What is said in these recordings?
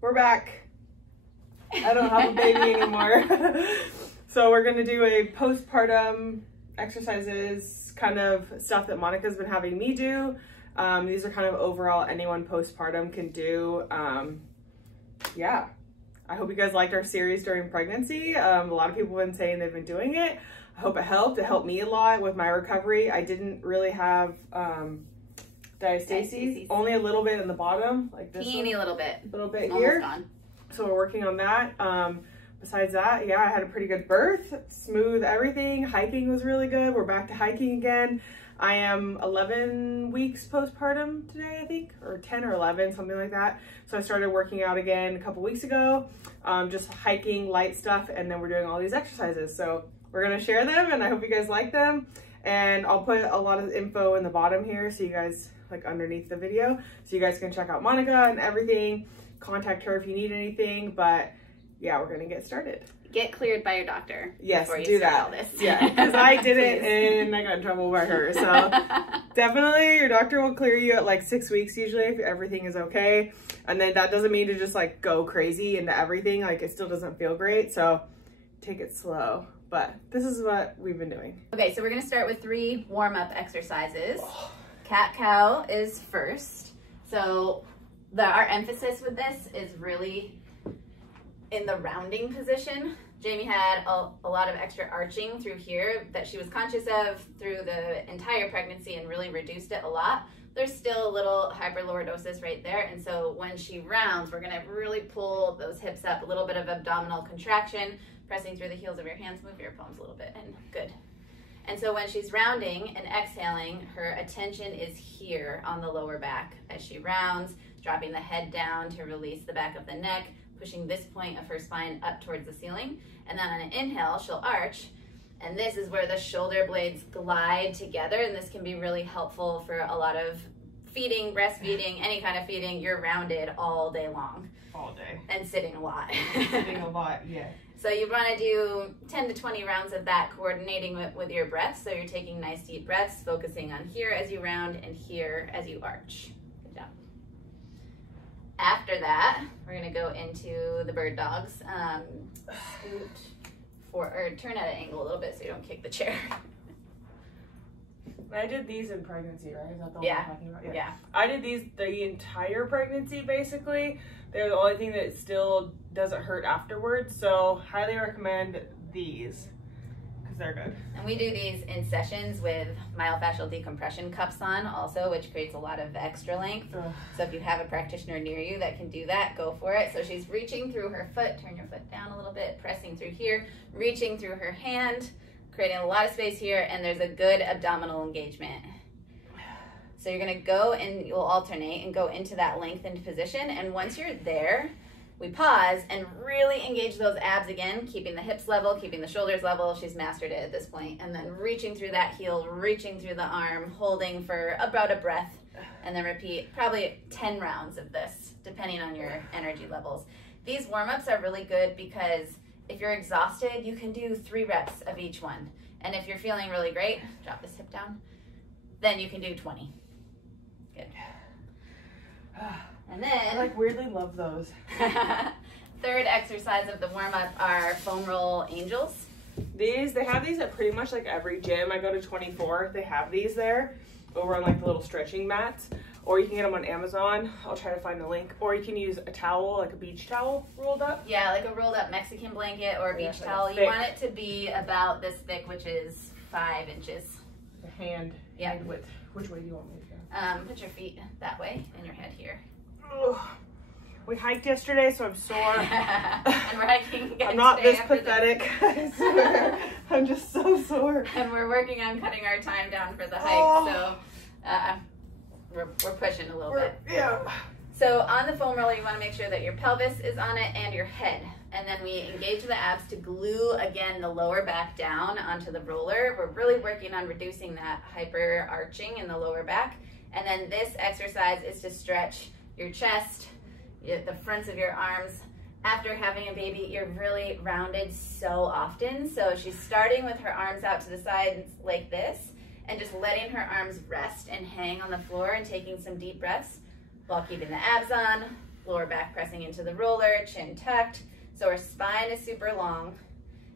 We're back. I don't have a baby anymore. So we're gonna do a postpartum exercises, kind of stuff that Monica's been having me do. These are kind of overall anyone postpartum can do. Yeah, I hope you guys liked our series during pregnancy. A lot of people have been saying they've been doing it. I hope it helped. It helped me a lot with my recovery. I didn't really have diastasis, only a little bit in the bottom, like this teeny one. little bit Here. gone. So we're working on that. Besides that, yeah, I had a pretty good birth, smooth everything. Hiking was really good. We're back to hiking again. I am 11 weeks postpartum today, I think, or 10 or 11, something like that. So I started working out again a couple weeks ago, just hiking, light stuff, and then we're doing all these exercises. So we're gonna share them, and I hope you guys like them. And I'll put a lot of info in the bottom here, so you guys, like underneath the video, so you guys can check out Monica and everything. Contact her if you need anything, but yeah, we're gonna get started. Get cleared by your doctor. Yes, before you do start that. All this. Yeah, because I did it and I got in trouble by her. So definitely your doctor will clear you at like 6 weeks usually if everything is okay. And then that doesn't mean to just like go crazy into everything. Like it still doesn't feel great. So take it slow. But this is what we've been doing. Okay, so we're gonna start with 3 warm-up exercises. Cat-cow is first. So our emphasis with this is really in the rounding position. Jamie had a lot of extra arching through here that she was conscious of through the entire pregnancy and really reduced it a lot. There's still a little hyperlordosis right there, and so when she rounds, we're gonna really pull those hips up, a little bit of abdominal contraction, pressing through the heels of your hands. Move your palms a little bit, and good. And so when she's rounding and exhaling, her attention is here on the lower back as she rounds, dropping the head down to release the back of the neck, pushing this point of her spine up towards the ceiling. And then on an inhale, she'll arch. And this is where the shoulder blades glide together. And this can be really helpful for a lot of feeding, breastfeeding, any kind of feeding. You're rounded all day long. All day. And sitting a lot. Sitting a lot, yeah. So you want to do 10 to 20 rounds of that, coordinating with your breaths. So you're taking nice deep breaths, focusing on here as you round and here as you arch. Good job. After that, we're gonna go into the bird dogs. Scoot or turn at an angle a little bit so you don't kick the chair. I did these in pregnancy, right? Is that the one Yeah. I'm talking about? Yeah. I did these the entire pregnancy, basically. They're the only thing that still doesn't hurt afterwards. So highly recommend these because they're good. And we do these in sessions with myofascial decompression cups on also, which creates a lot of extra length. So if you have a practitioner near you that can do that, go for it. So she's reaching through her foot, turn your foot down a little bit, pressing through here, reaching through her hand, creating a lot of space here, and there's a good abdominal engagement. So you're gonna go and you'll alternate and go into that lengthened position. And once you're there, we pause and really engage those abs again, keeping the hips level, keeping the shoulders level. She's mastered it at this point. And then reaching through that heel, reaching through the arm, holding for about a breath, and then repeat probably 10 rounds of this, depending on your energy levels. These warm-ups are really good because if you're exhausted, you can do 3 reps of each one. And if you're feeling really great, drop this hip down, then you can do 20. Good. And then I like weirdly love those. Third exercise of the warm-up are foam roll angels. They have these at pretty much like every gym. I go to 24, they have these there over on like the little stretching mats, or you can get them on Amazon. I'll try to find the link, or you can use a towel, like a beach towel rolled up. Yeah, like a rolled up Mexican blanket or a beach towel. Like you want it to be about this thick, which is 5 inches. The hand width. Which way do you want me to go? Put your feet that way and your head here. Ugh. We hiked yesterday, so I'm sore. And we're hiking again. I'm not this after pathetic. I swear. I'm just so sore. And we're working on cutting our time down for the hike, so we're pushing a little bit. Yeah. So on the foam roller, you want to make sure that your pelvis is on it and your head. And then we engage the abs to glue, again, the lower back down onto the roller. We're really working on reducing that hyper arching in the lower back. And then this exercise is to stretch your chest, the fronts of your arms. After having a baby, you're really rounded so often. So she's starting with her arms out to the side like this and just letting her arms rest and hang on the floor and taking some deep breaths while keeping the abs on, lower back pressing into the roller, chin tucked. So her spine is super long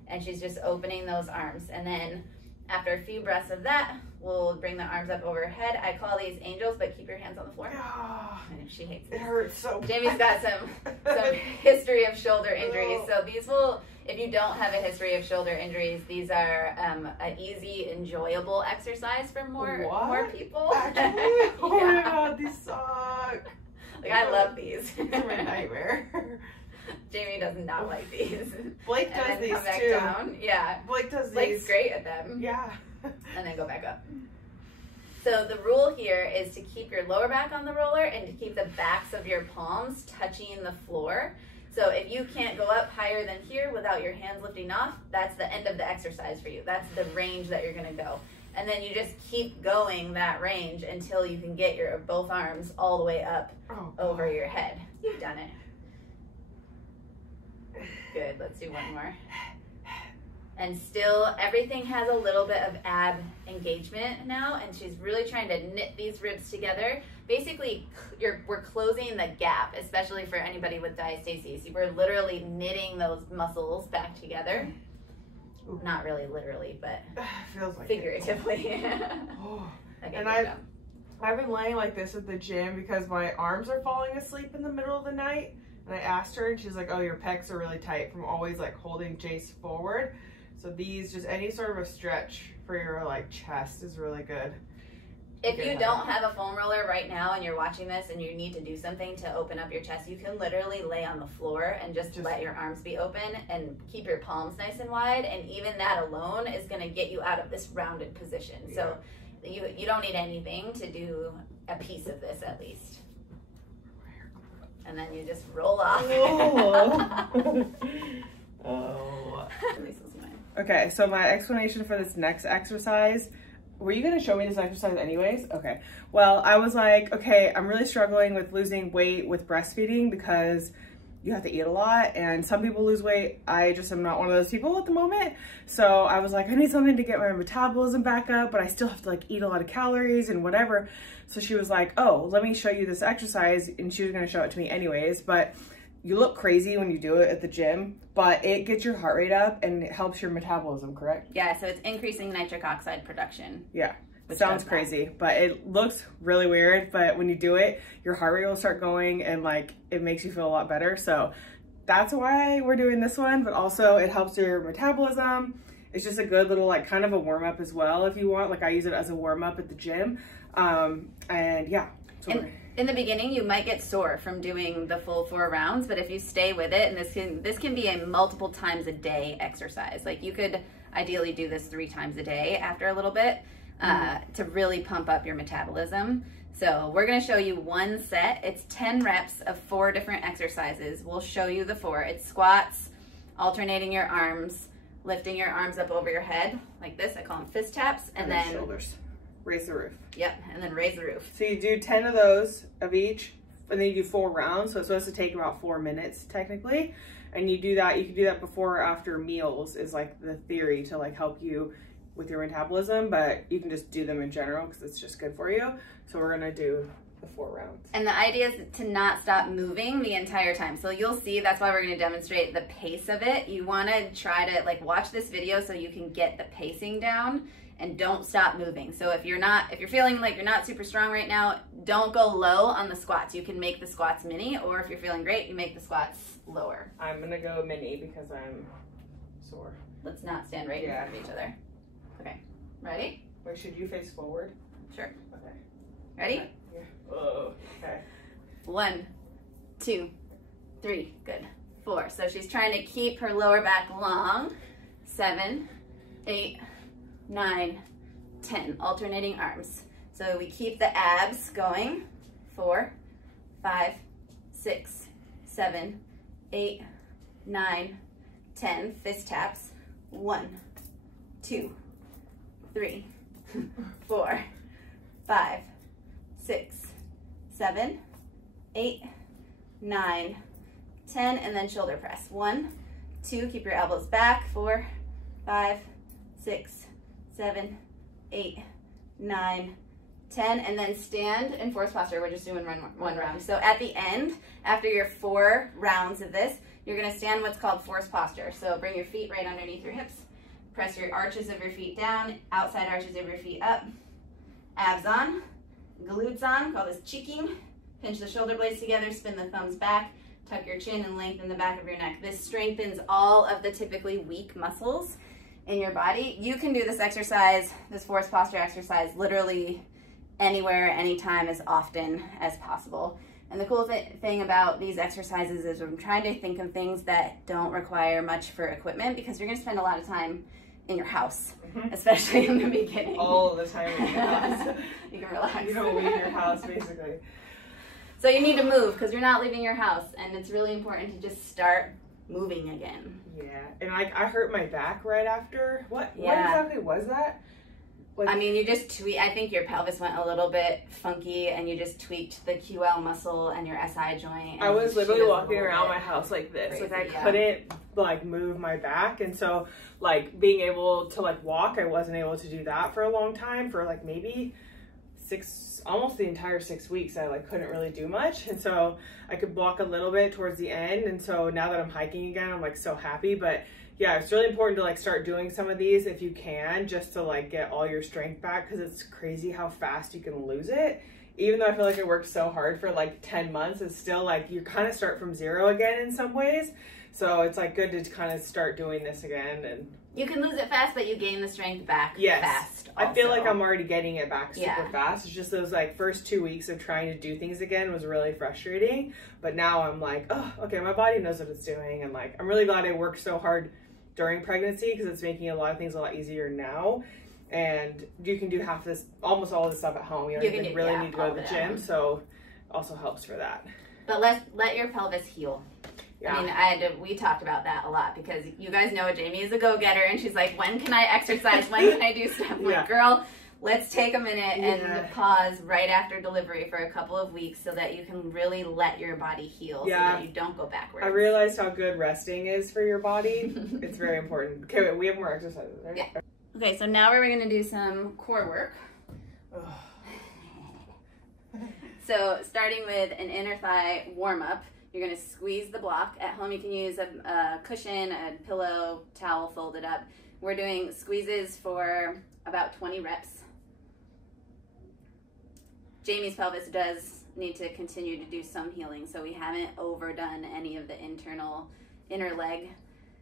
and she's just opening those arms. And then after a few breaths of that, we'll bring the arms up over her head. I call these angels, but keep your hands on the floor. Oh, I know she hates it it. hurts so bad. Jamie's got some history of shoulder injuries. So these will, if you don't have a history of shoulder injuries, these are an easy, enjoyable exercise for more people. Actually? Oh Yeah. my god, these suck. Like, I love these. They're my nightmare. Jamie does not like these. Blake does and then these come back too. down. Yeah. Blake does these. Blake's great at them. Yeah. And then go back up. So the rule here is to keep your lower back on the roller and to keep the backs of your palms touching the floor. So if you can't go up higher than here without your hands lifting off, that's the end of the exercise for you. That's the range that you're gonna go. And then you just keep going that range until you can get your both arms all the way up over your head. You've done it. Good, let's do one more. And still, everything has a little bit of ab engagement now, and she's really trying to knit these ribs together. Basically, we're closing the gap, especially for anybody with diastasis. We're literally knitting those muscles back together. Ooh. Not really literally, but feels like figuratively. Oh. Okay, and I've been laying like this at the gym because my arms are falling asleep in the middle of the night. And I asked her, and she's like, oh, your pecs are really tight from always like holding Jace forward. So these, just any sort of a stretch for your like chest is really good. If you don't have a foam roller right now and you're watching this and you need to do something to open up your chest, you can literally lay on the floor and just let your arms be open and keep your palms nice and wide. And even that alone is going to get you out of this rounded position. Yeah. So you don't need anything to do a piece of this at least. And then you just roll off. Oh. Okay, so my explanation for this next exercise, were you going to show me this exercise anyways? Okay. Well, I was like, okay, I'm really struggling with losing weight with breastfeeding because you have to eat a lot and some people lose weight. I just am not one of those people at the moment. So I was like, I need something to get my metabolism back up, but I still have to like eat a lot of calories and whatever. So she was like, oh, let me show you this exercise. And she was going to show it to me anyways, but you look crazy when you do it at the gym, but it gets your heart rate up and it helps your metabolism, correct? Yeah, so it's increasing nitric oxide production. Yeah, sounds crazy, but it looks really weird, but when you do it, your heart rate will start going and like it makes you feel a lot better. So that's why we're doing this one, but also it helps your metabolism. It's just a good little like kind of a warm up as well if you want. Like I use it as a warm up at the gym. And yeah. In the beginning, you might get sore from doing the full 4 rounds, but if you stay with it, and this can be a multiple times a day exercise. Like you could ideally do this 3 times a day after a little bit to really pump up your metabolism. So we're gonna show you one set. It's 10 reps of 4 different exercises. We'll show you the 4. It's squats, alternating your arms, lifting your arms up over your head like this. I call them fist taps, and then shoulders. Raise the roof. Yep, and then raise the roof. So you do 10 of those of each, and then you do 4 rounds. So it's supposed to take about 4 minutes technically. And you do that, you can do that before or after meals is like the theory to like help you with your metabolism, but you can just do them in general because it's just good for you. So we're gonna do the 4 rounds. And the idea is to not stop moving the entire time. So you'll see, that's why we're gonna demonstrate the pace of it. You wanna try to like watch this video so you can get the pacing down and don't stop moving. So if you're feeling like you're not super strong right now, don't go low on the squats. You can make the squats mini, or if you're feeling great, you make the squats lower. I'm gonna go mini because I'm sore. Let's not stand right in front of each other. Okay, ready? Wait, should you face forward? Sure. Okay. Ready? Okay. Yeah. Oh, okay. 1, 2, 3, good. 4. So she's trying to keep her lower back long. 7, 8, 9, 10, alternating arms. So we keep the abs going. 4, 5, 6, 7, 8, 9, 10, fist taps. 1, 2, 3, 4, 5, 6, 7, 8, 9, 10, and then shoulder press. 1, 2, keep your elbows back. 4, 5, 6, 7, 8, 9, 10, and then stand in force posture. We're just doing one round. So at the end, after your 4 rounds of this, you're gonna stand what's called force posture. So bring your feet right underneath your hips. Press your arches of your feet down, outside arches of your feet up. Abs on, glutes on, call this cheeking. Pinch the shoulder blades together, spin the thumbs back, tuck your chin and lengthen the back of your neck. This strengthens all of the typically weak muscles in your body. You can do this exercise, this force posture exercise, literally anywhere, anytime, as often as possible. And the cool thing about these exercises is I'm trying to think of things that don't require much for equipment, because you're gonna spend a lot of time in your house, especially in the beginning. All the time in your house. You can relax. You don't leave your house, basically. So you need to move because you're not leaving your house, and it's really important to just start moving again. Yeah, and I hurt my back right after. What exactly was that? Like, I mean, you just tweak. I think your pelvis went a little bit funky, and you just tweaked the QL muscle and your SI joint. I was literally walking around my house like this. Crazy, like I couldn't like move my back, and so like being able to like walk, I wasn't able to do that for a long time, for like maybe almost the entire 6 weeks. I like couldn't really do much, and so I could walk a little bit towards the end. And so now that I'm hiking again, I'm like so happy. But yeah, it's really important to like start doing some of these if you can, just to like get all your strength back, because it's crazy how fast you can lose it. Even though I feel like I worked so hard for like 10 months, it's still like you kind of start from zero again in some ways. So it's like good to kind of start doing this again. And you can lose it fast, but you gain the strength back fast also. I feel like I'm already getting it back super fast. It's just those like first 2 weeks of trying to do things again was really frustrating. But now I'm like, oh, okay, my body knows what it's doing. And like, I'm really glad I worked so hard during pregnancy, because it's making a lot of things a lot easier now. And you can do half this, almost all this stuff at home. You don't even really need to go to the gym. So also helps for that. But let your pelvis heal. Yeah. I mean, we talked about that a lot, because you guys know Jamie is a go-getter, and she's like, when can I exercise? When can I do stuff? I'm like, girl, let's take a minute and pause right after delivery for a couple of weeks so that you can really let your body heal, so that you don't go backwards. I realized how good resting is for your body. It's very important. Okay, wait, we have more exercises, right? Yeah. Okay, so now we're going to do some core work. So starting with an inner thigh warm-up, you're going to squeeze the block. At home, you can use a cushion, a pillow, towel folded up. We're doing squeezes for about 20 reps. Jamie's pelvis does need to continue to do some healing, so we haven't overdone any of the inner leg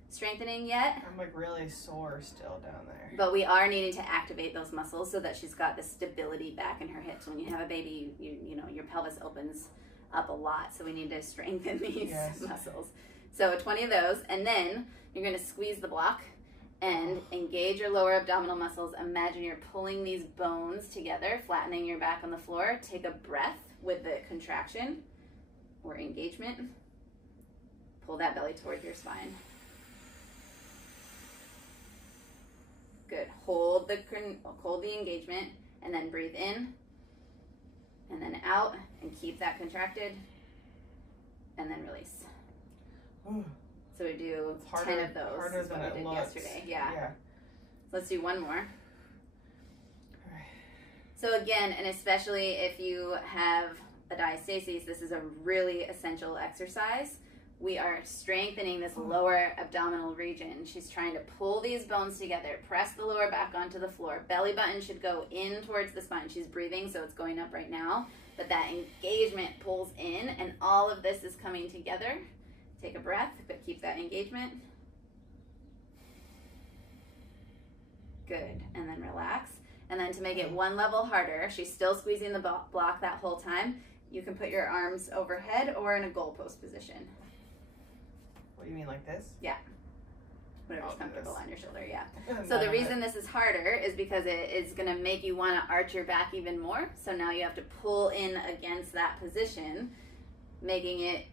strengthening yet. I'm like really sore still down there. But we are needing to activate those muscles so that she's got the stability back in her hips. When you have a baby, you know, your pelvis opens up a lot, so we need to strengthen these muscles. So 20 of those, and then you're going to squeeze the block and engage your lower abdominal muscles. Imagine you're pulling these bones together, flattening your back on the floor. Take a breath with the contraction or engagement. Pull that belly toward your spine. Good. Hold the engagement, and then breathe in and then out, and keep that contracted, and then release. So we do 10 of those. Harder is what than we it did looks. yesterday. Yeah. Let's do one more. All right. So again, and especially if you have a diastasis, this is a really essential exercise. We are strengthening this lower abdominal region. She's trying to pull these bones together, press the lower back onto the floor. Belly button should go in towards the spine. She's breathing, so it's going up right now. But that engagement pulls in, and all of this is coming together. Take a breath, but keep that engagement. Good, and then relax. And then to make it one level harder, she's still squeezing the block that whole time. You can put your arms overhead or in a goalpost position. What do you mean, like this? Yeah. Whatever's comfortable on your shoulder, yeah. So the reason this is harder is because it is going to make you want to arch your back even more. So now you have to pull in against that position, making it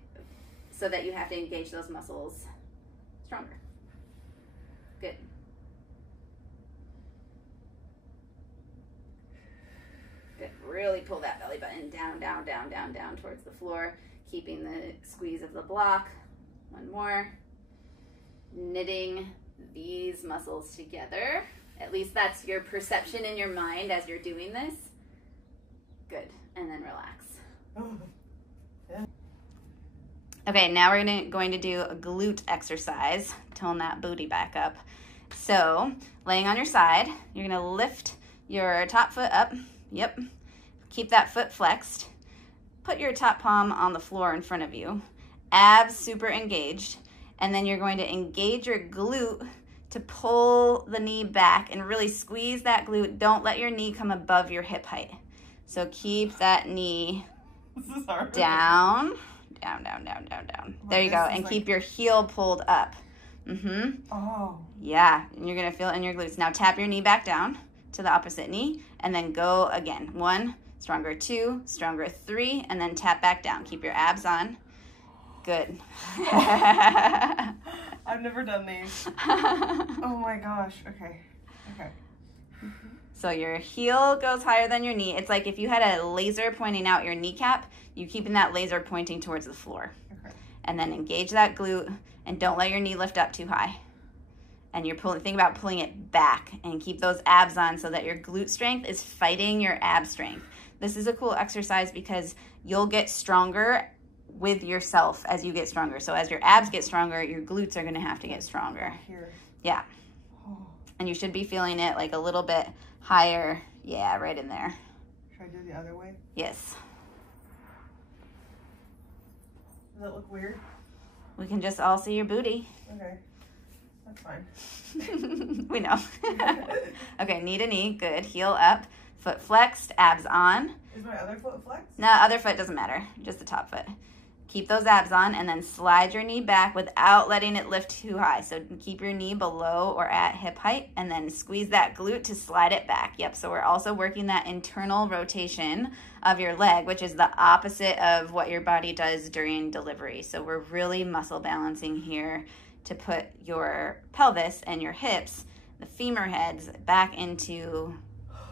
so that you have to engage those muscles stronger. Good. Good. Really pull that belly button down, down, down, down, down towards the floor, keeping the squeeze of the block. One more. Knitting these muscles together. At least that's your perception in your mind as you're doing this. Good, and then relax. Oh. Yeah. Okay, now we're going to do a glute exercise, tone that booty back up. So, laying on your side, you're gonna lift your top foot up. Yep. Keep that foot flexed. Put your top palm on the floor in front of you. Abs super engaged. And then you're going to engage your glute to pull the knee back and really squeeze that glute. Don't let your knee come above your hip height. So keep that knee down, down, down, down, down, down. There you go. And keep your heel pulled up. Oh. Yeah, and you're gonna feel it in your glutes. Now tap your knee back down to the opposite knee and then go again. 1, stronger 2, stronger 3, and then tap back down. Keep your abs on. Good. I've never done these. Oh my gosh. Okay. Okay. So your heel goes higher than your knee. It's like if you had a laser pointing out your kneecap, you keeping that laser pointing towards the floor. Okay. And then engage that glute and don't let your knee lift up too high. And you're think about pulling it back and keep those abs on so that your glute strength is fighting your ab strength. This is a cool exercise because you'll get stronger with yourself as you get stronger. So as your abs get stronger, your glutes are gonna have to get stronger. Here. Yeah. Oh. And you should be feeling it like a little bit higher. Yeah, right in there. Should I do the other way? Yes. Does that look weird? We can just all see your booty. Okay. That's fine. We know. Okay, knee to knee. Good. Heel up. Foot flexed. Abs on. Is my other foot flexed? No, other foot doesn't matter. Just the top foot. Keep those abs on and then slide your knee back without letting it lift too high. So keep your knee below or at hip height and then squeeze that glute to slide it back. Yep, so we're also working that internal rotation of your leg, which is the opposite of what your body does during delivery. So we're really muscle balancing here to put your pelvis and your hips, the femur heads, back into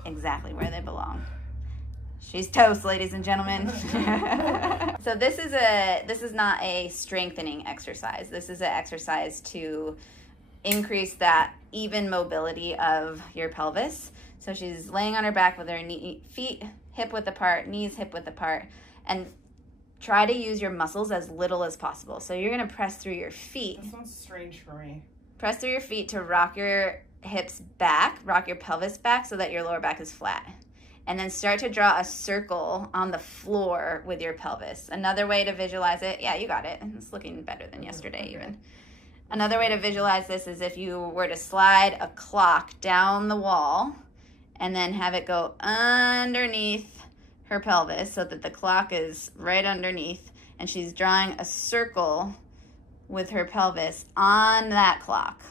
exactly where they belong. She's toast, ladies and gentlemen. So this is not a strengthening exercise. This is an exercise to increase that even mobility of your pelvis. So she's laying on her back with her feet hip width apart, knees hip width apart, and try to use your muscles as little as possible. So you're gonna press through your feet. This one's strange for me. Press through your feet to rock your hips back, rock your pelvis back so that your lower back is flat. And then start to draw a circle on the floor with your pelvis. Another way to visualize it, yeah, you got it. It's looking better than yesterday even. Another way to visualize this is if you were to slide a clock down the wall and then have it go underneath her pelvis so that the clock is right underneath and she's drawing a circle with her pelvis on that clock.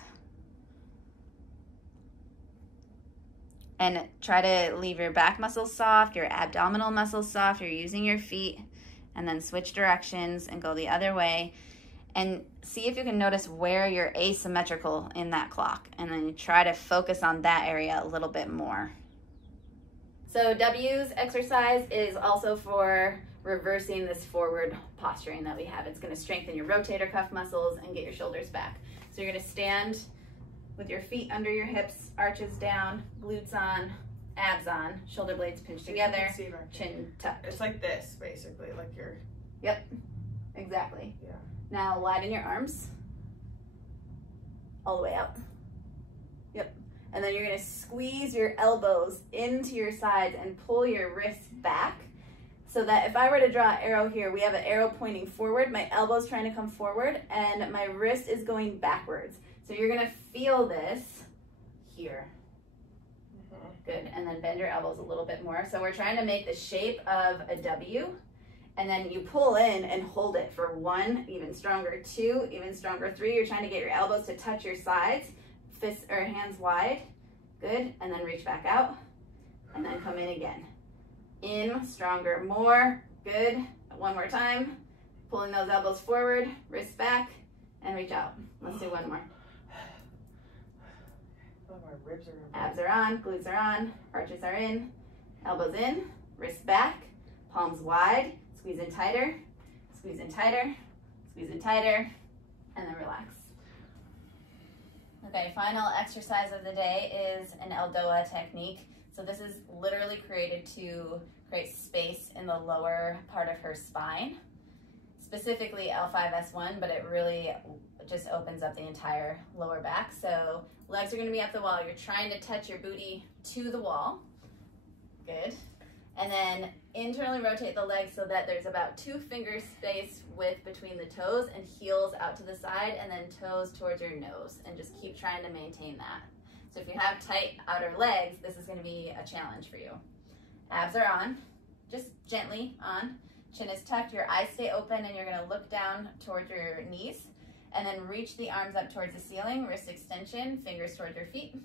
And try to leave your back muscles soft, your abdominal muscles soft. You're using your feet, and then switch directions and go the other way. And see if you can notice where you're asymmetrical in that clock. And then you try to focus on that area a little bit more. So W's exercise is also for reversing this forward posturing that we have. It's gonna strengthen your rotator cuff muscles and get your shoulders back. So you're gonna stand with your feet under your hips, arches down, glutes on, abs on, shoulder blades pinched together, chin tucked. It's like this, basically, like you're... Yep, exactly. Yeah. Now widen your arms all the way out. Yep. And then you're gonna squeeze your elbows into your sides and pull your wrists back so that if I were to draw an arrow here, we have an arrow pointing forward, my elbow's trying to come forward, and my wrist is going backwards. So you're gonna feel this here. Good, and then bend your elbows a little bit more. So we're trying to make the shape of a W, and then you pull in and hold it for 1, even stronger, 2, even stronger, 3. You're trying to get your elbows to touch your sides, fists or hands wide. Good, and then reach back out, and then come in again. In, stronger, more, good. One more time, pulling those elbows forward, wrists back, and reach out. Let's do one more. My ribs are... Abs are on, glutes are on, arches are in, elbows in, wrists back, palms wide, squeeze in tighter, squeeze in tighter, squeeze in tighter, and then relax. Okay, final exercise of the day is an Eldoa technique. So this is literally created to create space in the lower part of her spine, specifically L5-S1, but it really just opens up the entire lower back. So legs are going to be up the wall. You're trying to touch your booty to the wall. Good. And then internally rotate the legs so that there's about 2 finger space width between the toes, and heels out to the side, and then toes towards your nose, and just keep trying to maintain that. So if you have tight outer legs, this is going to be a challenge for you. Abs are on, just gently on. Chin is tucked, your eyes stay open, and you're going to look down towards your knees, and then reach the arms up towards the ceiling, wrist extension, fingers towards your feet.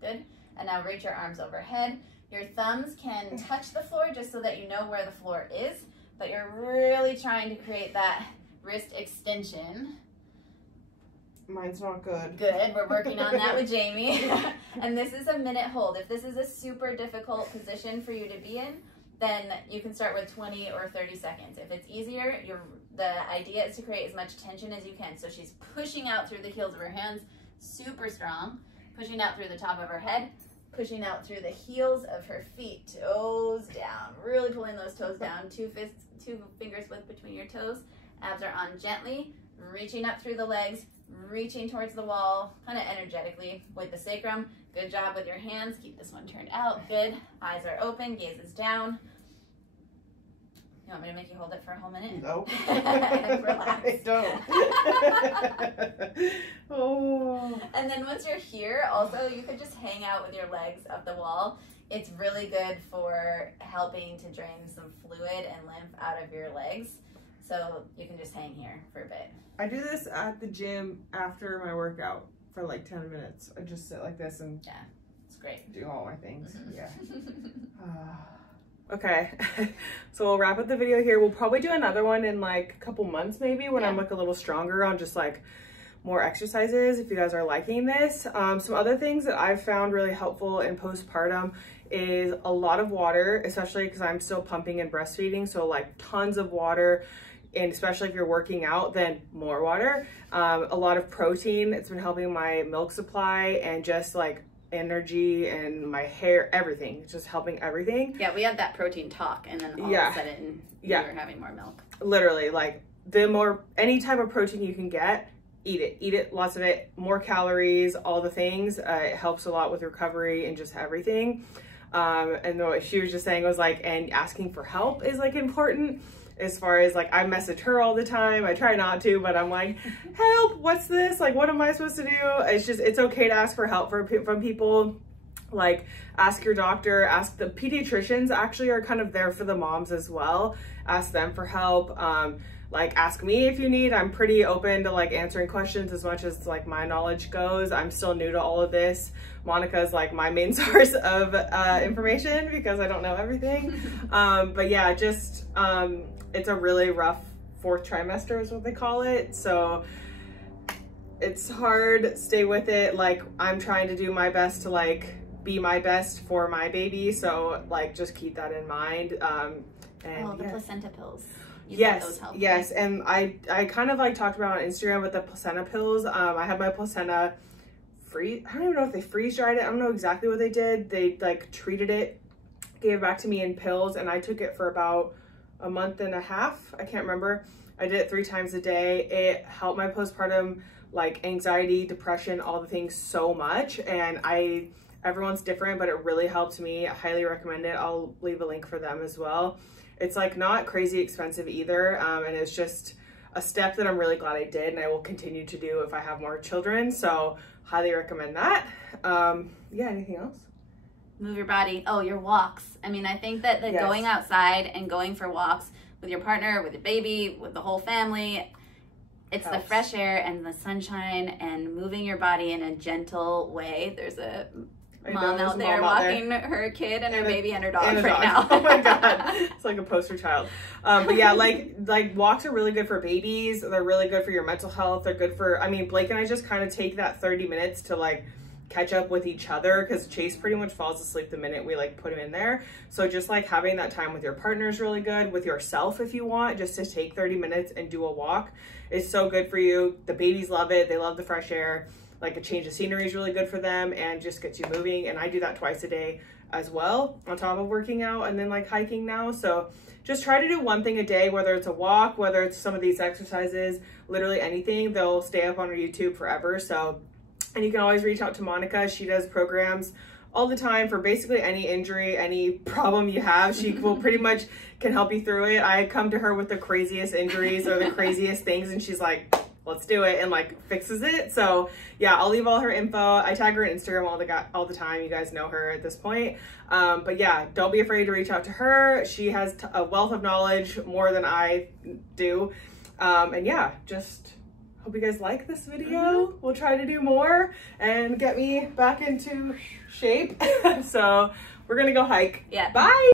Good. And now reach your arms overhead. Your thumbs can touch the floor just so that you know where the floor is, but you're really trying to create that wrist extension. Mine's not good. Good, we're working on that with Jamie. And this is a minute hold. If this is a super difficult position for you to be in, then you can start with 20 or 30 seconds. If it's easier, the idea is to create as much tension as you can. So she's pushing out through the heels of her hands, super strong, pushing out through the top of her head, pushing out through the heels of her feet, toes down, really pulling those toes down, 2 fingers width between your toes. Abs are on gently, reaching up through the legs, reaching towards the wall, kind of energetically with the sacrum. Good job with your hands. Keep this one turned out. Good. Eyes are open, gaze is down. You want me to make you hold it for a whole minute? No. Relax. I don't. Oh. And then once you're here, also, you could just hang out with your legs up the wall. It's really good for helping to drain some fluid and lymph out of your legs. So you can just hang here for a bit. I do this at the gym after my workout for like 10 minutes. I just sit like this and yeah, it's great. Do all my things. Yeah. Okay, so we'll wrap up the video here. We'll probably do another one in like a couple months maybe when I'm like a little stronger on just like more exercises if you guys are liking this. Some other things that I've found really helpful in postpartum is a lot of water, especially because I'm still pumping and breastfeeding, so like tons of water. And especially if you're working out, then more water. A lot of protein. It's been helping my milk supply and just like energy and my hair, everything. It's just helping everything. Yeah, we had that protein talk, and then all of a sudden you were having more milk. Literally, like any type of protein you can get, eat it, lots of it, more calories, all the things. It helps a lot with recovery and just everything. And what she was just saying was like, and asking for help is like important. As far as like, I message her all the time. I try not to, but I'm like, help, what's this? Like, what am I supposed to do? It's okay to ask for help from people. Like, ask your doctor, ask the pediatricians actually are kind of there for the moms as well. Ask them for help. Like, ask me if you need. I'm pretty open to like answering questions as much as like my knowledge goes. I'm still new to all of this. Monica's like my main source of information because I don't know everything. But yeah, just, it's a really rough 4th trimester is what they call it. So it's hard, stay with it. Like, I'm trying to do my best to like be my best for my baby. So like, just keep that in mind. And the placenta pills. Yes. And I kind of like talked about on Instagram with the placenta pills. I had my placenta I don't even know if they freeze dried it. I don't know exactly what they did. They like treated it, gave it back to me in pills, and I took it for about a month and a half. I can't remember. I did it 3 times a day. It helped my postpartum like anxiety, depression, all the things so much. And everyone's different, but it really helped me. I highly recommend it. I'll leave a link for them as well. It's like not crazy expensive either. And it's just a step that I'm really glad I did, and I will continue to do if I have more children. So highly recommend that. Yeah, anything else? Move your body. Oh, your walks. I mean, I think that going outside and going for walks with your partner, with your baby, with the whole family, it's the fresh air and the sunshine and moving your body in a gentle way. There's a mom out there walking her kid and her baby and her dog right now. Oh my God. It's like a poster child. But yeah, like walks are really good for babies. They're really good for your mental health. They're good for, I mean, Blake and I just kind of take that 30 minutes to like catch up with each other because Chase pretty much falls asleep the minute we like put him in there. So just like having that time with your partner is really good. With yourself, if you want, just to take 30 minutes and do a walk is so good for you. The babies love it. They love the fresh air. Like a change of scenery is really good for them and just gets you moving. And I do that twice a day as well, on top of working out and then like hiking now. So just try to do one thing a day, whether it's a walk, whether it's some of these exercises, literally anything. They'll stay up on our YouTube forever. So, and you can always reach out to Monica. She does programs all the time for basically any injury, any problem you have. She will pretty much can help you through it. I come to her with the craziest injuries or the craziest things, and she's like, let's do it, and like fixes it. So yeah, I'll leave all her info. I tag her on Instagram all the time. You guys know her at this point. But yeah, don't be afraid to reach out to her. She has a wealth of knowledge, more than I do. And yeah, just hope you guys like this video. We'll try to do more and get me back into shape. So we're gonna go hike. Yeah. Bye.